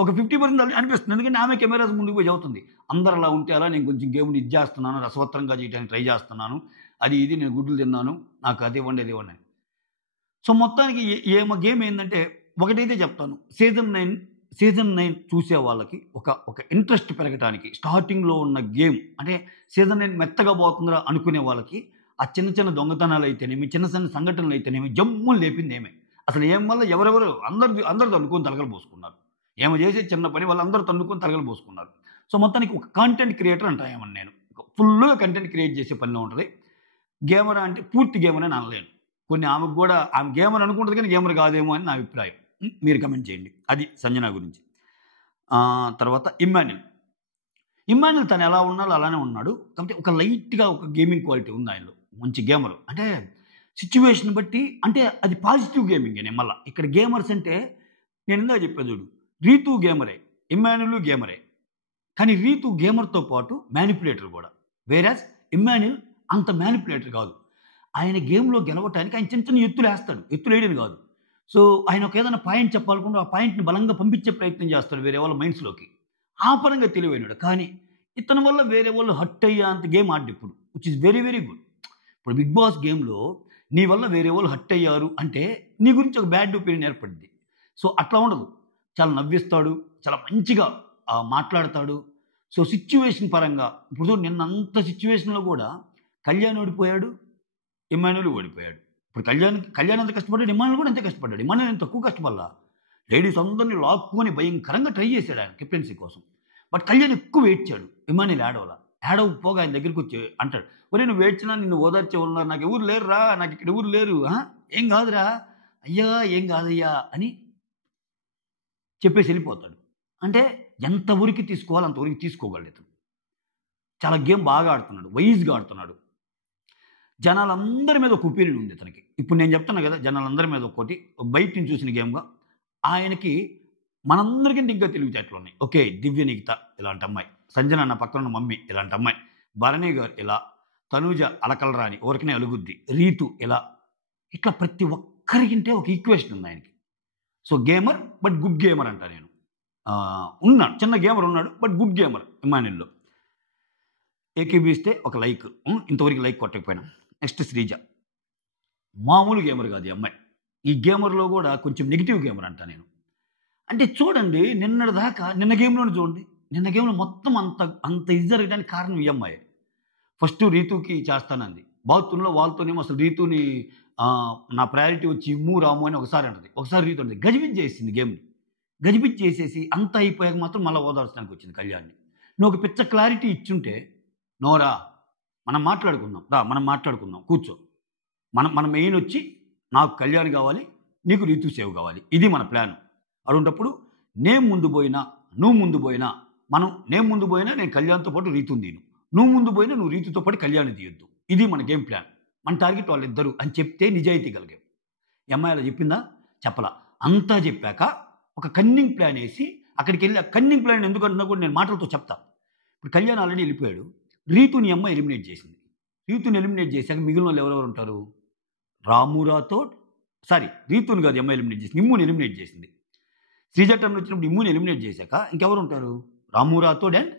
ఒక 50% అనిపిస్తుంది. ఎందుకంటే ఆమె కెమెరాస్ ముందుకు పోయి చెబుతుంది. అందరూ అలా ఉంటే అలా నేను కొంచెం గేమ్‌ని ఇది చేస్తున్నాను. రసవత్తరంగా చేయడానికి ట్రై చేస్తున్నాను. అది ఇది నేను గుడ్లు తిన్నాను. నాకు అది ఇవ్వండి, ఇది ఇవ్వండి అని. సో, మొత్తానికి ఈమె గేమ్ ఏందంటే ఒకటైతే చెప్తాను. సీజన్ 9 చూసే వాళ్ళకి ఒక ఇంట్రెస్ట్ పెరగటానికి స్టార్టింగ్‌లో ఉన్న గేమ్ అంటే సీజన్ 9 మెత్తగా పోతుందిరా అనుకునే వాళ్ళకి ఆ చిన్న చిన్న దొంగతనాలైతేనేమి, చిన్న చిన్న సంఘటనలైతేనేమి జమ్మున లేపింది ఈమె. అసలు ఈమె వల్ల ఎవరెవరు అందరూ తన్నుకొని తలకాయలు పోసుకున్నారు. ఈమె చేసే చిన్న పని వాళ్ళందరూ తన్నుకొని తలకాయలు పోసుకున్నారు. సో, మొత్తానికి ఒక కంటెంట్ క్రియేటర్ అంటా ఈమెని నేను. ఫుల్లుగా కంటెంట్ క్రియేట్ చేసే పనిలో ఉంటది. గేమరా అంటే పూర్తి గేమర్ అని అనలేను. కొన్ని ఆమెకు గూడా ఆమె గేమర్ అనుకుంటది కానీ గేమర్ కాదేమో అని నా అభిప్రాయం. మీరు కామెంట్ చేయండి. అది సంజన గురించి. తర్వాత ఇమ్మాన్యుల్ తను ఎలా ఉన్నాలో అలానే ఉన్నాడు. కాకపోతే ఒక లైట్‌గా ఒక గేమింగ్ క్వాలిటీ ఉంది ఆయనలో. మంచి గేమరు. అంటే సిట్యుయేషన్ బట్టి అంటే అది పాజిటివ్ గేమింగేనే మళ్ళా. ఇక్కడ గేమర్స్ అంటే నేను ఇందాక చెప్పా చూడు. రీతు గేమరే. ఇమ్మాన్యుల్ గేమరే. కానీ రీతు గేమర్‌తో పాటు మ్యానిప్యులేటర్ గూడా. వేరాజ్ ఇమ్మాన్యుల్ అంత మ్యానిప్యులేటర్ కాదు. ఆయన గేమ్‌లో గెలవటానికి ఆయన చిన్న చిన్న ఎత్తులేస్తాడు. ఎత్తులేయడని కాదు. సో, ఆయన ఒక ఏదైనా పాయింట్ చెప్పాలనుకుంటే ఆ పాయింట్‌ని బలంగా పంపించే ప్రయత్నం చేస్తాడు వేరే వాళ్ళ మైండ్స్‌లోకి. ఆ పరంగా తెలివైనోడు. కానీ ఇతని వల్ల వేరే వాళ్ళు హర్ట్ అయ్యేంత గేమ్ ఆడడిప్పుడు. Which is very very good. ఇప్పుడు 'బిగ్ బాస్' గేమ్‌లో నీ వల్ల వేరే వాళ్ళు హర్ట్ అయ్యారు అంటే నీ గురించి ఒక బ్యాడ్ ఒపీనియన్ ఏర్పడిద్ది. సో, అట్లా ఉండదు. చాలా నవ్విస్తాడు. చాలా మంచిగా మాట్లాడతాడు. సో, సిట్యుయేషన్ పరంగా ఇప్పుడు నిన్నంత సిట్యుయేషన్‌లో కూడా కళ్యాణ్ ఓడిపోయాడు. ఇమ్మాన్యుల్ ఓడిపోయాడు. ఇప్పుడు కళ్యాణ్ ఎంత కష్టపడ్డాడు, ఇమ్మాన్యుల్ కూడా అంతే కష్టపడ్డాడు. ఇమ్మాన్యుల్ ఏం తక్కువ కష్టపడలా. లేడీస్ అందరిని లాక్కొని భయంకరంగా ట్రై చేశాడు ఆయన కెప్టెన్సీ కోసం. బట్ కళ్యాణ్ ఎక్కువ ఏడ్చాడు. ఇమ్మాన్యుల్ ఏడవలా. ఏడవకపోగా ఆయన దగ్గరికొచ్చి అంటాడు, ఒరేయ్ నువ్వు ఏడ్చినా నిన్ను ఓదార్చేవాళ్ళు ఉన్నారు. నాకు ఎవరు లేరురా. నాకు ఇక్కడ ఎవరు లేరు. ఏం కాదురా. అయ్యా ఏం కాదయ్యా అని చెప్పేసి వెళ్ళిపోతాడు. అంటే ఎంత ఊరికి తీసుకోవాలో అంత ఊరికి తీసుకోగలడు ఇతను. చాలా గేమ్ బాగా ఆడుతున్నాడు. వైజ్‌గా ఆడుతున్నాడు. జనాలందరి మీద ఒక ఒపీనియన్ ఉంది ఇతనికి. ఇప్పుడు నేను చెప్తున్నా కదా! జనాలందరి మీద ఒక్కోటి బయట నుంచి చూసిన గేమ్‌గా ఆయనకి మనందరికంటే ఇంకా తెలివితేటలున్నాయి. ఓకే. దివ్య నిఖిత ఇలాంటి అమ్మాయి. సంజన నా పక్కన ఉన్న మమ్మీ ఇలాంటి అమ్మాయి. భరణి గారు ఇలా. తనూజ అలకలరాని ఊరికనే అలుగుద్ది. రీతు ఇలా. ఇట్లా ప్రతి ఒక్కరికింటే ఒక ఈక్వేషన్ ఉంది ఆయనకి. So, gamer but good gamer అంటా నేను. ఉన్నాడు. చిన్న గేమర్ ఉన్నాడు. బట్ గుడ్ గేమర్ ఇమ్మాన్యుల్‌లో. ఏకీభవిస్తే ఒక లైక్. ఇంతవరకు లైక్ కొట్టకపోయినా. నెక్స్ట్ శ్రీజ. మామూలు గేమర్ కాదు ఈ అమ్మాయి. ఈ గేమర్‌లో కూడా కొంచెం నెగెటివ్ గేమర్ అంటా నేను. అంటే చూడండి నిన్న గేమ్‌లోనే చూడండి. నిన్న గేమ్‌లో మొత్తం అంత ఇది జరగడానికి కారణం ఈ అమ్మాయే. ఫస్ట్ రీతుకి చేస్తానంది. బాత్రూమ్‌లో వాళ్ళతోనేమో అసలు రీతుని నా ప్రయారిటీ వచ్చి ఇమ్ము, రాము అని ఒకసారి అంటది. ఒకసారి రీతు అంటది. గజిబిజి చేసేసింది గేమ్‌ని. గజిబిజి చేసేసి అంతా అయిపోయాక మాత్రం మళ్ళా ఓదార్చడానికి వచ్చింది కళ్యాణ్‌ని. నువ్వు ఒక పిచ్చ క్లారిటీ ఇచ్చుంటే, నోరా మనం మాట్లాడుకుందాం. మనం మాట్లాడుకుందాం. కూర్చో. మన మెయిన్ వచ్చి నాకు కళ్యాణ్ కావాలి. నీకు రీతు సేవ్ కావాలి. ఇది మన ప్లాన్. అటువంటప్పుడు నేను ముందు పోయినా, నువ్వు ముందు పోయినా నేను ముందు పోయినా నేను కళ్యాణ్‌తో పాటు రీతుని తీయను. నువ్వు ముందు పోయినా నువ్వు రీతుతో పాటు కళ్యాణ్‌ని తీయొద్దు. ఇది మన గేమ్ ప్లాన్. మన టార్గెట్ వాళ్ళిద్దరు అని చెప్తే నిజాయితీ గల గేమ్. ఈ అమ్మాయి అలా చెప్పిందా? చెప్పలా. అంతా చెప్పాక ఒక కన్నింగ్ ప్లాన్ ఏసి అక్కడికెళ్ళి ఆ కన్నింగ్ ప్లాన్ ఎందుకు అంటున్నా కూడా నేను మాటలతో చెప్తా. ఇప్పుడు కళ్యాణ్ ఆల్రెడీ వెళ్ళిపోయాడు. రీతుని అమ్మాయి ఎలిమినేట్ చేసింది. రీతుని ఎలిమినేట్ చేశాక మిగిలిన వాళ్ళు ఎవరెవరు ఉంటారు? రాము రాథోడ్ రీతుని కాదు అమ్మాయి ఎలిమినేట్ చేసింది. ఇమ్ముని ఎలిమినేట్ చేసింది. శ్రీజ టర్న్ వచ్చినప్పుడు ఇమ్ముని ఎలిమినేట్ చేశాక ఇంకెవరు ఉంటారు? రాము రాథోడ్ అండ్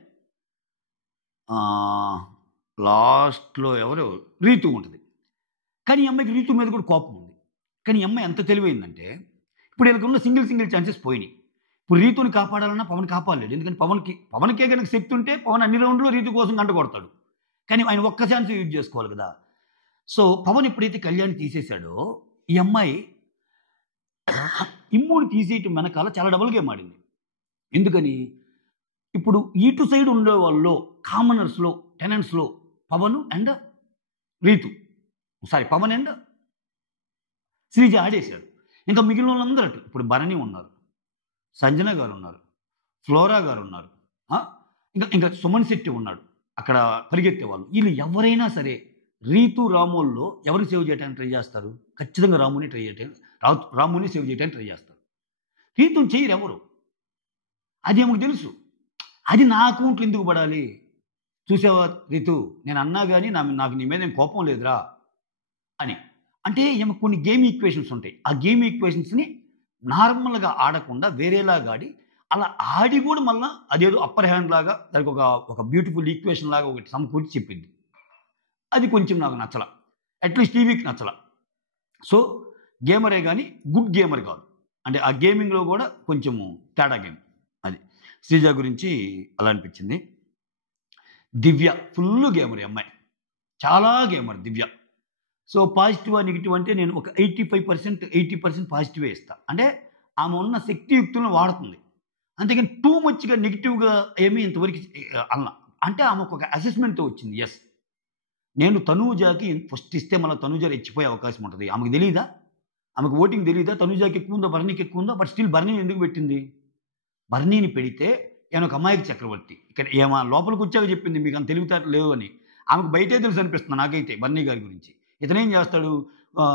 లాస్ట్‌లో ఎవరు రీతు ఉంటది. కానీ ఈ అమ్మాయికి రీతు మీద కూడా కోపం ఉంది. కానీ ఈ అమ్మాయి ఎంత తెలివైందంటే, ఇప్పుడు ఈళ్ళకున్న సింగిల్ ఛాన్సెస్ పోయినియి. ఇప్పుడు రీతుని కాపాడాలన్నా పవన్ కాపాడలేడు. ఎందుకంటే పవన్‌కే గనక శక్తి ఉంటే పవన్ అన్ని రౌండ్‌లో రీతు కోసం గంట కొడతాడు. కానీ ఆయన ఒక్క ఛాన్స్ యూజ్ చేసుకోవాలి కదా! సో, పవన్ ఎప్పుడైతే కళ్యాణ్‌ని తీసేసాడో, ఈ అమ్మాయి ఇమ్ముని తీసేయటం వెనకాల చాలా డబుల్ గేమ్ ఆడింది. ఎందుకని? ఇప్పుడు ఇటు సైడ్ ఉండేవాళ్ళలో కామనర్స్‌లో, టెనెంట్స్‌లో పవన్ అండ్ రీతు. పవన్ అండ్ శ్రీజ ఆడేశాడు. ఇంకా మిగిలినోళ్ళందరూ అటు. ఇప్పుడు భరణి ఉన్నారు. సంజన గారున్నారు. ఫ్లోరా గారున్నారు. ఆ! ఇంకా సుమన్ శెట్టి ఉన్నాడు. అక్కడ పరిగెత్తేవాళ్ళు. ఈళ్ళు ఎవరైనా సరే రీతు, రామోల్లో ఎవరిని సేవ్ చేయడానికి ట్రై చేస్తారు? ఖచ్చితంగా రాముని సేవ్ చేయడానికి ట్రై చేస్తారు. రీతుని చెయ్యరెవరు. అది ఆమెకు తెలుసు. అది నా అకౌంట్‌లో ఎందుకు పడాలి? చూసావా రీతు, నేను అన్నా గాని నాకు నీ మీద ఏం కోపం లేదురా అని. అంటే ఈమెకు కొన్ని గేమ్ ఈక్వేషన్స్ ఉంటాయి. ఆ గేమ్ ఈక్వేషన్స్‌ని నార్మల్‌గా ఆడకుండా వేరేలాగా ఆడి, అలా ఆడి కూడా మళ్ళా అదేదో అప్పర్ హ్యాండ్ లాగా దానికి ఒక బ్యూటిఫుల్ ఈక్వేషన్ లాగా ఒకటి సమకూర్చి చెప్పింది. అది కొంచెం నాకు నచ్చల. అట్‌లీస్ట్ టీవీకి నచ్చల. సో, గేమరే గాని గుడ్ గేమర్ కాదు. అంటే ఆ గేమింగ్‌లో కూడా కొంచెము తేడా గేమ్. అది. శ్రీజ గురించి అలా అనిపించింది. దివ్య ఫుల్లు గేమర్ ఈ అమ్మాయి. చాలా గేమర్ దివ్య. సో, పాజిటివా, నెగెటివ్ అంటే నేను ఒక 85%, 80% పాజిటివే ఇస్తా. అంటే ఆమె ఉన్న శక్తియుక్తులను వాడుతుంది. అంతేగాని టూ మచ్‌గా నెగెటివ్‌గా ఏమీ ఇంతవరకు అనల. అంటే ఆమెకు ఒక అసెస్‌మెంట్‌తో వచ్చింది. యెస్. నేను తనూజాకి ఫస్ట్ ఇస్తే మళ్ళా తనూజ రెచ్చిపోయే అవకాశం ఉంటది. ఆమెకు తెలీదా? ఆమెకు ఓటింగ్ తెలీదా? తనూజాకి ఎక్కువుందో, భరణికి ఎక్కువుందో? బట్ స్టిల్ భరణిని ఎందుకు పెట్టింది? భరణిని పెడితే ఈయన ఒక అమాయక చక్రవర్తి. ఇక్కడ ఈమె లోపలికొచ్చాక చెప్పింది మీకంత తెలివితేటలు లేవు అని. ఆమెకు బయటే తెలుసు అనిపిస్తుంది నాకైతే భరణి గారి గురించి. ఇతనేం చేస్తాడు,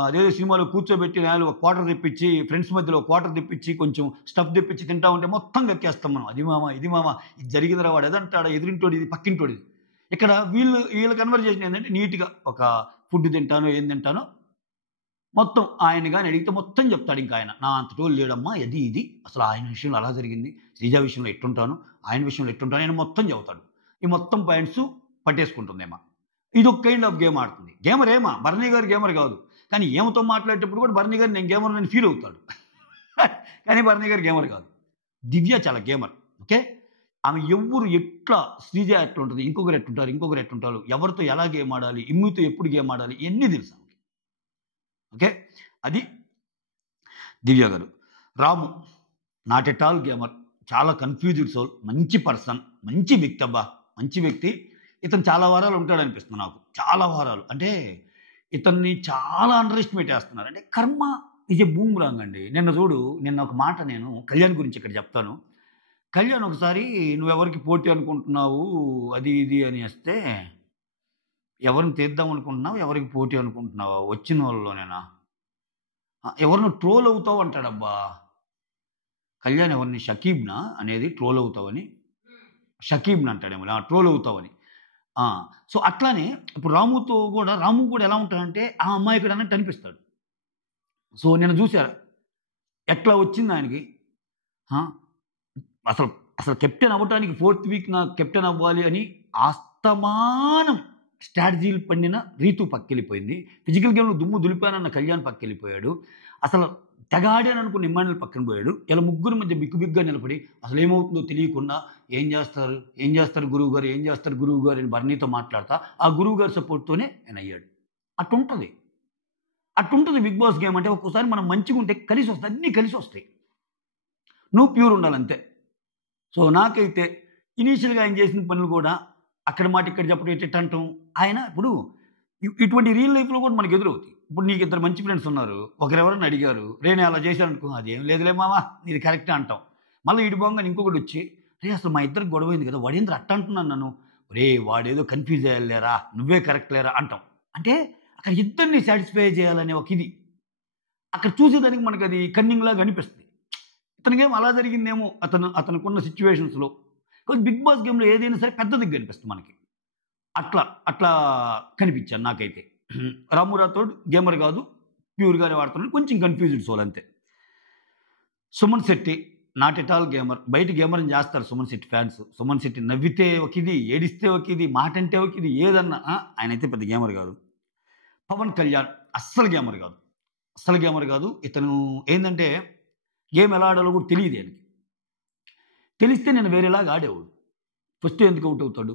అదేదో సినిమాలో కూర్చోబెట్టి నేలు ఒక క్వార్టర్ తెప్పించి, ఫ్రెండ్స్ మధ్యలో క్వార్టర్ తెప్పించి, కొంచెం స్టఫ్ తెప్పించి తింటా ఉంటే మొత్తం కక్కేస్తాం మనం. అది మామ, ఇది మామ, ఇది జరిగిందిరా, వాడు అదంటాడా, ఎదురింటోడిది, పక్కింటోడిది. ఇక్కడ వీళ్ళ కన్వర్జేషన్ ఏంటంటే నీట్‌గా ఒక ఫుడ్ తింటానో, ఏం తింటానో మొత్తం ఆయన గాని అడిగితే మొత్తం చెప్తాడు ఇంకా ఆయన. నా అంతటోళ్ళు లేడమ్మా, అది ఇది. అసలు ఆయన విషయంలో అలా జరిగింది. శ్రీజ విషయంలో ఎట్టుంటాను, ఆయన విషయంలో ఎట్టుంటాను, ఆయన మొత్తం చెబుతాడు. ఈ మొత్తం పాయింట్స్ పట్టేసుకుంటుందేమో. ఇదొక కైండ్ ఆఫ్ గేమ్ ఆడుతుంది. గేమర్ ఏమా, భరణి గారు గేమర్ కాదు. కానీ ఈమెతో మాట్లాడేటప్పుడు కూడా భరణి గారు నేను గేమర్ అని ఫీల్ అవుతాడు. కానీ భరణి గారు గేమర్ కాదు. దివ్య చాలా గేమర్. ఓకే. ఆమె ఎవ్వరు ఎట్లా, శ్రీజ ఎట్లుంటది, ఇంకొకరు ఎట్టుంటారు, ఎవరితో ఎలా గేమ్ ఆడాలి, ఇమ్ముతో ఎప్పుడు గేమ్ ఆడాలి, ఇయన్నీ తెలుసు ఆమెకి. ఓకే. అది దివ్య గారు. రాము నాట్ ఎట్ ఆల్ గేమర్. చాలా కన్‌ఫ్యూజ్డ్ సోల్. మంచి పర్సన్. మంచి వ్యక్తి అబ్బా! మంచి వ్యక్తి. ఇతను చాలా వారాలు ఉంటాడనిపిస్తుంది నాకు. చాలా వారాలు. అంటే ఇతన్ని చాలా అండర్ ఎస్టిమేట్ చేస్తున్నారు. అంటే కర్మ ఈజ్ ఎ బూమ్‌రాంగ్ అండి. నిన్న ఒక మాట నేను కళ్యాణ్ గురించి ఇక్కడ చెప్తాను. కళ్యాణ్ ఒకసారి "నువ్వెవరికి పోటీ అనుకుంటున్నావు, అది ఇది" అనేస్తే, "ఎవరిని తీద్దాం అనుకుంటున్నావు? ఎవరికి పోటీ అనుకుంటున్నావా? వచ్చినోళ్ళలోనేనా? ఎవరిని ట్రోల్ అవుతావు" అంటాడబ్బా! కళ్యాణ్ ఎవరిని, షకీబ్‌నా అనేది ట్రోల్ అవుతావని? షకీబ్‌ని అంటాడేమో. ట్రోల్ అవుతావని. ఆ! సో, అట్లానే ఇప్పుడు రాము కూడా ఎలా ఉంటాడంటే ఆ అమాయకుడు అన్నట్టు అనిపిస్తాడు. సో, నిన్న చూసారా ఎట్లా వచ్చింది ఆయనకి. ఆ! అసలు అసలు కెప్టెన్ అవ్వటానికి ఫోర్త్ వీక్ నాకు కెప్టెన్ అవ్వాలి అని అస్తమానం స్ట్రాటజీలు పండిన రీతు పక్కెళ్ళిపోయింది. ఫిజికల్ గేమ్‌లో దుమ్ము దులిపానన్న కళ్యాణ్ పక్కెళ్ళిపోయాడు. అసలు తెగ ఆడాననుకున్న ఇమ్మాన్యుల్ పక్కన పోయాడు. ఇలా ముగ్గురి మధ్య బిగ్గుగా నిలబడి అసలేమవుతుందో తెలియకుండా ఏం చేస్తారు గురువుగారు, ఏం చేస్తారు గురువుగారు అని భరణితో మాట్లాడతా ఆ గురువుగారి సపోర్ట్‌తోనే ఆయనయ్యాడు. అట్టుంటది. అట్టుంటది బిగ్ బాస్ గేమ్ అంటే. ఒక్కోసారి మనం మంచిగుంటే కలిసొస్తాయి. అన్నీ కలిసొస్తాయి. నువ్వు ప్యూర్ ఉండాలంతే. సో, నాకైతే ఇనీషియల్‌గా ఆయన చేసిన పనులు కూడా అక్కడ మాట ఇక్కడ చెప్పడం, ఎట్టంటం. ఆయన ఇప్పుడు ఇటువంటి రియల్ లైఫ్‌లో కూడా మనకు ఎదురవుతాయి. ఇప్పుడు నీకు ఇద్దరు మంచి ఫ్రెండ్స్ ఉన్నారు. ఒకరెవరన్నా అడిగారు, "రేయ్ నేను అలా చేశాననుకో", "అదేం లేదులే మామ నీది కరెక్టే" అంటాం. మళ్ళీ ఇటు పోంగానే ఇంకొకడొచ్చి, "రేయ్ అసలు మా ఇద్దరికి గొడవైంది కదా! వాడేందిరా అట్ట అంటున్నాను నన్ను", "ఒరేయ్ వాడేదో కన్‌ఫ్యూజ్ అయ్యాడు లేరా, నువ్వే కరెక్ట్ లేరా" అంటాం. అంటే అక్కడ ఇద్దరిని సాటిస్ఫై చేయాలనే ఒక ఇది. అక్కడ చూసేదానికి మనకది కన్నింగ్‌లాగా అనిపిస్తది. ఇతనికేమో అలా జరిగిందేమో అతనుకున్న సిట్యుయేషన్స్‌లో. కానీ బిగ్ బాస్ గేమ్‌లో ఏదైనా సరే పెద్దదిగా కనిపిస్తుంది మనకి. అట్లా కనిపించారు నాకైతే. రాము రాథోడ్ గేమర్ కాదు. ప్యూర్‌గానే వాడుతున్నాడు. కొంచెం కన్‌ఫ్యూజ్డ్ సోల్ అంతే. Suman Shetty not at all gamer. బయట గేమర్ అని చేస్తారు సుమన్ శెట్టి ఫ్యాన్స్. సుమన్ శెట్టి నవ్వితే ఒక ఇది, ఏడిస్తే ఒక ఇది, మాట అంటే ఒక ఇది, ఏదన్నా ఆయనైతే పెద్ద గేమర్ కాదు. పవన్ కళ్యాణ్ అస్సలు గేమర్ కాదు. అస్సలు గేమర్ కాదు. ఇతను ఏందంటే గేమ్ ఎలా ఆడాలో కూడా తెలియదు ఆయనకి. తెలిస్తే నేను వేరేలాగా ఆడేవాడు. ఫస్ట్ ఎందుకు అవుట్ అవుతాడు?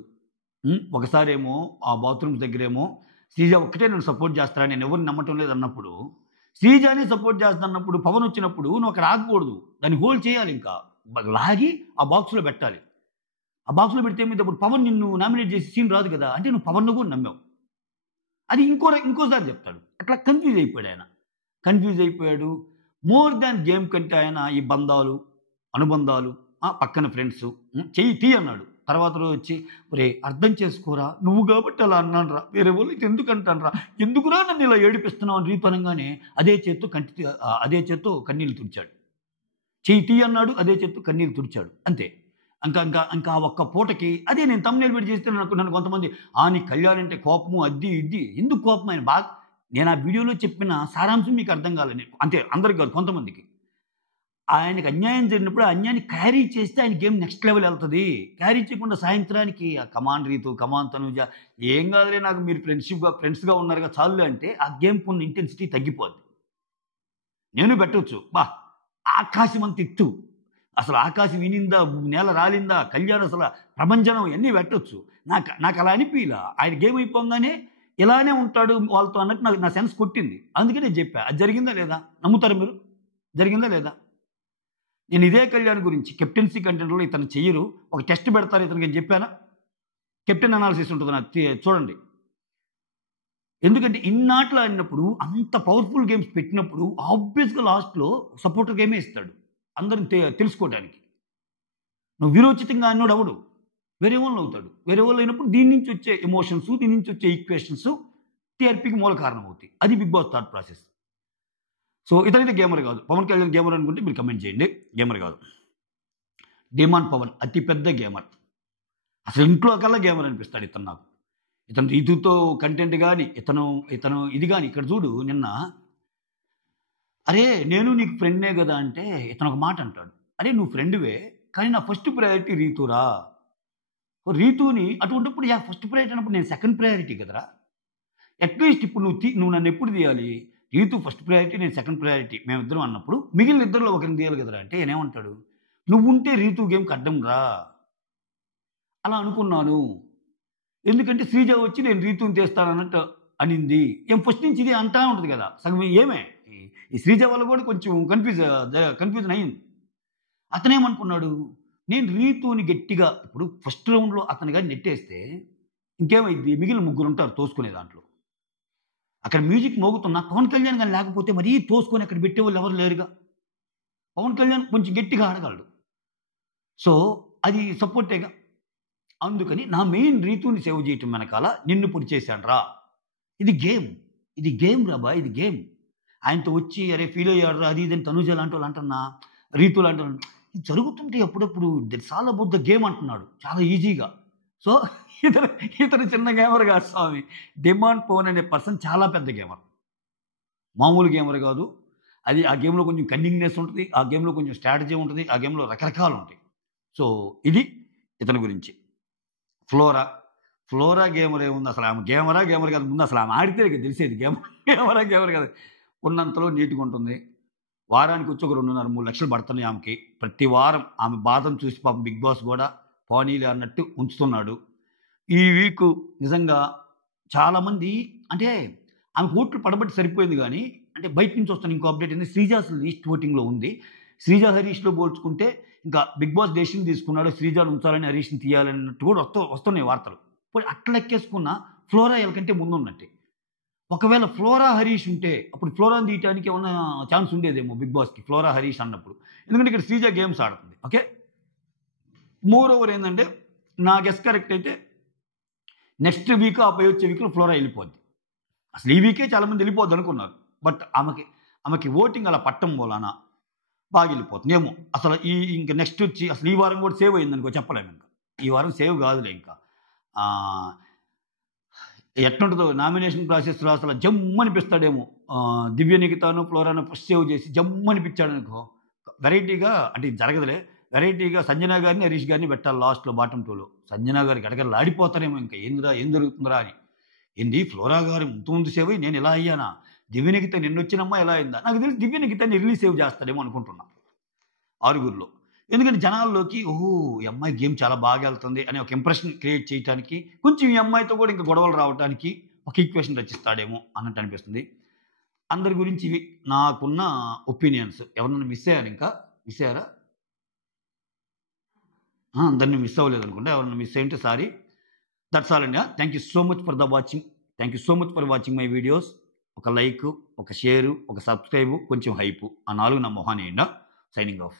ఒకసారేమో ఆ బాత్రూమ్స్ దగ్గరేమో శ్రీజ ఒక్కటే నన్ను సపోర్ట్ చేస్తారా, నేను ఎవరిని నమ్మటం లేదన్నప్పుడు, శ్రీజాని సపోర్ట్ చేస్తున్నప్పుడు పవన్ వచ్చినప్పుడు నువ్వు అక్కడ ఆగకూడదు, దాన్ని హోల్డ్ చేయాలి, ఇంకా లాగి ఆ బాక్స్లో పెట్టాలి. ఆ బాక్స్లో పెడితే ఏమైతే అప్పుడు పవన్ నిన్ను నామినేట్ చేసి సీన్ రాదు కదా, అంటే నువ్వు పవన్ను కూడా నమ్మావు. అది ఇంకోసారి చెప్తాడు. అట్లా కన్ఫ్యూజ్ అయిపోయాడు ఆయన. కన్ఫ్యూజ్ అయిపోయాడు. మోర్ దాన్ గేమ్ కంటే ఆయన ఈ బంధాలు, అనుబంధాలు, పక్కన ఫ్రెండ్స్, చెయ్యి తీ అన్నాడు. తర్వాత రోజు వచ్చి ఒరే అర్థం చేసుకోరా, నువ్వు కాబట్టి అలా అన్నాను రా, వేరే వాళ్ళు ఇది ఎందుకు అంటాను రా, ఎందుకురా నన్ను ఇలా ఏడిపిస్తున్నావు అని రీపనంగానే అదే చేత్తో కన్నీళ్ళు తుడిచాడు. చెయ్యి తీ అన్నాడు, అదే చేత్తో కన్నీళ్ళు తుడిచాడు, అంతే. ఇంకా ఒక్క పూటకి అదే నేను తమ్మునేలు పెట్టి చేస్తే నన్ను కొంతమంది నీ కళ్యాణ్ అంటే కోపము అద్ది ఇద్ది, ఎందుకు కోపం ఆయన బాగా, నేను ఆ వీడియోలో చెప్పిన సారాంశం మీకు అర్థం కాలేదు, అంతే. అందరికి కాదు, కొంతమందికి. ఆయనకి అన్యాయం జరిగినప్పుడు ఆ అన్యాయాన్ని క్యారీ చేస్తే ఆయన గేమ్ నెక్స్ట్ లెవెల్ వెళ్తుంది. క్యారీ చేయకుండా సాయంత్రానికి కమాన్ రీతు, కమాన్ తనుజ, ఏం కాదులే నాకు మీరు ఫ్రెండ్స్గా ఉన్నారుగా చాలు అంటే ఆ గేమ్కి ఉన్న ఇంటెన్సిటీ తగ్గిపోద్ది. నేను పెట్టవచ్చు ఆకాశం అంత ఎత్తు, అసలు ఆకాశం వినిందా, నేల రాలిందా, కళ్యాణ్ అసలు ప్రపంచనం ఇవన్నీ పెట్టవచ్చు. నాకు అలా అనిపించలా. ఆయన గేమ్ అయిపోగానే ఇలానే ఉంటాడు వాళ్ళతో అన్నట్టు నా సెన్స్ కొట్టింది. అందుకే నేను చెప్పా. అది జరిగిందా లేదా, నమ్ముతారు మీరు? జరిగిందా లేదా? నేను ఇదే కళ్యాణ్ గురించి కెప్టెన్సీ కంటెంట్లో ఇతను చెయ్యరు, ఒక టెస్ట్ పెడతారు ఇతనికి అని చెప్పానా? కెప్టెన్ అనాలిసిస్ ఉంటుంది నాకు చూడండి. ఎందుకంటే ఇన్నాట్లో అన్నప్పుడు అంత పవర్ఫుల్ గేమ్స్ పెట్టినప్పుడు ఆబ్వియస్గా లాస్ట్లో సపోర్టర్ గేమే ఇస్తాడు అందరిని తెలుసుకోవడానికి. నువ్వు విరోచితంగా అన్నోడు అవడు, వేరే వాళ్ళు అవుతాడు. వేరే వాళ్ళు అయినప్పుడు దీని నుంచి వచ్చే ఎమోషన్స్, దీని నుంచి వచ్చే ఈక్వేషన్స్ టీఆర్పీకి మూల కారణం అవుతాయి. అది Bigg Boss thought process. So ఇతనైతే గేమర్ కాదు. పవన్ కళ్యాణ్ గేమర్ అనుకుంటే మీరు కమెంట్ చేయండి. గేమర్ కాదు. డిమాండ్ పవన్ అతిపెద్ద గేమర్. అసలు ఇంట్లో కల్లా గేమర్ అనిపిస్తాడు ఇతను నాకు. ఇతను రీతుతో కంటెంట్ కానీ ఇతను ఇది కానీ ఇక్కడ చూడు, నిన్న అరే నేను నీకు ఫ్రెండ్నే కదా అంటే ఇతను ఒక మాట అంటాడు, అరే నువ్వు ఫ్రెండ్వే కానీ నా ఫస్ట్ ప్రయారిటీ రీతురా. రీతుని అటువంటిప్పుడు ఫస్ట్ ప్రయారిటీ అన్నప్పుడు నేను సెకండ్ ప్రయారిటీ కదరా. అట్లీస్ట్ ఇప్పుడు నువ్వు నన్ను ఎప్పుడు తీయాలి? రీతు ఫస్ట్ ప్రయారిటీ, నేను సెకండ్ ప్రయారిటీ, మేమిద్దరం అన్నప్పుడు మిగిలిన ఇద్దరిలో ఒకరిని తీయాలి కదరా అంటే ఏమంటాడు, నువ్వుంటే రీతు గేమ్కి అడ్డం రా. అలా అనుకున్నాను, ఎందుకంటే శ్రీజ వచ్చి నేను రీతుని తీస్తానన్నట్టు అనింది. ఫస్ట్ నుంచి ఇది అంటా ఉంటుంది కదా సగం. ఈ శ్రీజ వల్ల కూడా కొంచెం కన్ఫ్యూజన్ అయింది. అతనేమనుకున్నాడు, నేను రీతుని గట్టిగా ఇప్పుడు ఫస్ట్ రౌండ్లో అతను కానీ నెట్టేస్తే ఇంకేమైంది, మిగిలిన ముగ్గురు ఉంటారు తోసుకునే దాంట్లో. అక్కడ మ్యూజిక్ మోగుతున్నా పవన్ కళ్యాణ్ కానీ లేకపోతే మరీ తోసుకొని అక్కడ పెట్టేవాళ్ళు ఎవరు లేరుగా. పవన్ కళ్యాణ్ కొంచెం గట్టిగా ఆడగలడు, సో అది సపోర్టేగా. అందుకని నా మెయిన్ రీతుని సేవ్ చేయటం వెనకాల నిన్ను పొడి చేశాను రా. ఇది గేమ్ రా బా, ఇది గేమ్. ఆయనతో వచ్చి అరే ఫీల్ అయ్యాడు రా అది ఇదని తనుజ లాంటి వాళ్ళు అంటున్నా, రీతులు అంటున్నా, ఇది జరుగుతుంటే అప్పుడప్పుడు that's all about the game అంటున్నాడు చాలా ఈజీగా. సో ఇతను చిన్న గేమర్ కాదు స్వామి. డిమాండ్ పవన్ అనే పర్సన్ చాలా పెద్ద గేమర్, మామూలు గేమర్ కాదు. అది ఆ గేమ్లో కొంచెం కన్నింగ్నెస్ ఉంటుంది, ఆ గేమ్లో కొంచెం స్ట్రాటజీ ఉంటుంది, ఆ గేమ్లో రకరకాలు ఉంటాయి. సో ఇది ఇతని గురించి. ఫ్లోరా గేమర్ ఏముంది అసలు, ఆమె గేమర్ కాదు, ముందు అసలు ఆమె ఆడితే తెలిసేది గేమర్ కాదు. ఉన్నంతలో నీట్గా ఉంటుంది. వారానికి వచ్చి ఒక 2.5-3 లక్షలు పడుతున్నాయి ఆమెకి ప్రతి వారం. ఆమె బాధను చూసి పాపం బిగ్ బాస్ కూడా పోనీలే అన్నట్టు ఉంచుతున్నాడు. ఈ వీక్ నిజంగా చాలామంది అంటే ఆమె ఓట్లు పడబట్టి సరిపోయింది, కానీ అంటే బయట నుంచి వస్తున్న ఇంకో అప్డేట్ ఏంది, శ్రీజ అసలు లీస్ట్ ఓటింగ్లో ఉంది. శ్రీజ హరీష్లో పోల్చుకుంటే ఇంకా బిగ్ బాస్ డెసిషన్ తీసుకున్నాడు, శ్రీజాను ఉంచాలని హరీష్ని తీయాలన్నట్టు కూడా వస్తున్నాయి వార్తలు. ఇప్పుడు అట్లా ఎక్కేసుకున్న ఫ్లోరా వీళ్ళకంటే ముందున్నట్టే. ఒకవేళ ఫ్లోరా హరీష్ ఉంటే అప్పుడు ఫ్లోరాని తీయటానికి ఏమన్నా ఛాన్స్ ఉండేదేమో బిగ్ బాస్కి, ఫ్లోరా హరీష్ అన్నప్పుడు. ఎందుకంటే ఇక్కడ శ్రీజ గేమ్స్ ఆడుతుంది. ఓకే, మోర్ ఓవర్ ఏంటంటే నా గెస్ కరెక్ట్ అయితే నెక్స్ట్ వీక్ ఆ పై వచ్చే వీక్లో ఫ్లోరా వెళ్ళిపోద్ది. అసలు ఈ వీకే చాలామంది వెళ్ళిపోద్ది అనుకున్నారు, బట్ ఆమెకి ఓటింగ్ అలా పట్టం వలన బాగా వెళ్ళిపోతుంది ఏమో. అసలు ఇంకా నెక్స్ట్ వచ్చి అసలు ఈ వారం కూడా సేవ్ అయింది అనుకో, చెప్పలేము. ఇంకా ఈ వారం సేవ్ కాదులే. ఇంకా ఎట్లుంటుందో నామినేషన్ ప్రాసెస్లో అసలు జమ్మనిపిస్తాడేమో. దివ్య నిఖితాను ఫ్లోరాను ఫస్ట్ సేవ్ చేసి జమ్మనిపించాడు అనుకో, వెరైటీగా అంటే ఇది జరగదులే. వెరైటీగా సంజన గారిని, హరీష్ గారిని పెట్టాలి లాస్ట్‌లో బాటమ్ 2లో. సంజన గారు గడగడలాడిపోతారేమో ఇంక ఏందిరా ఏం జరుగుతుందిరా అని. ఏంది ఫ్లోరా గారు ముందు సేవ్ అయ్యి నేను ఇలా అయ్యానా? దివ్యనిఖిత నిన్నొచ్చినమ్మా ఇలా అయిందా? నాకు తెలిసి దివ్యనిఖితని ఎర్లీ సేవ్ చేస్తాడేమో అనుకుంటున్నా ఆరుగురిలో. ఎందుకంటే జనాల్లోకి ఓహో! ఈ అమ్మాయి గేమ్ చాలా బాగా ఎళ్తుంది అనే ఒక ఇంప్రెషన్ క్రియేట్ చేయటానికి, కొంచెం ఈ అమ్మాయితో కూడా ఇంక గొడవలు రావటానికి ఒక ఈక్వేషన్ రచిస్తాడేమో అన్నట్టు అనిపిస్తుంది. అందరి గురించి ఇవి నాకున్న ఒపీనియన్స్. ఎవరినైనా మిస్ అయ్యారా ఇంకా? మిస్ అయ్యారా? అందరిని మిస్ అవ్వలేదనుకుంటా. ఎవరైనా మిస్ అయ్యుంటే సారీ. దట్స్ ఆల్ అండి. Thank you so much for the watching. Thank you so much for watching my videos. ఒక లైకు, ఒక షేరు, ఒక సబ్‌స్క్రైబు, కొంచెం హైపు. ఆ 4 నా మొహానేయండి. Signing off.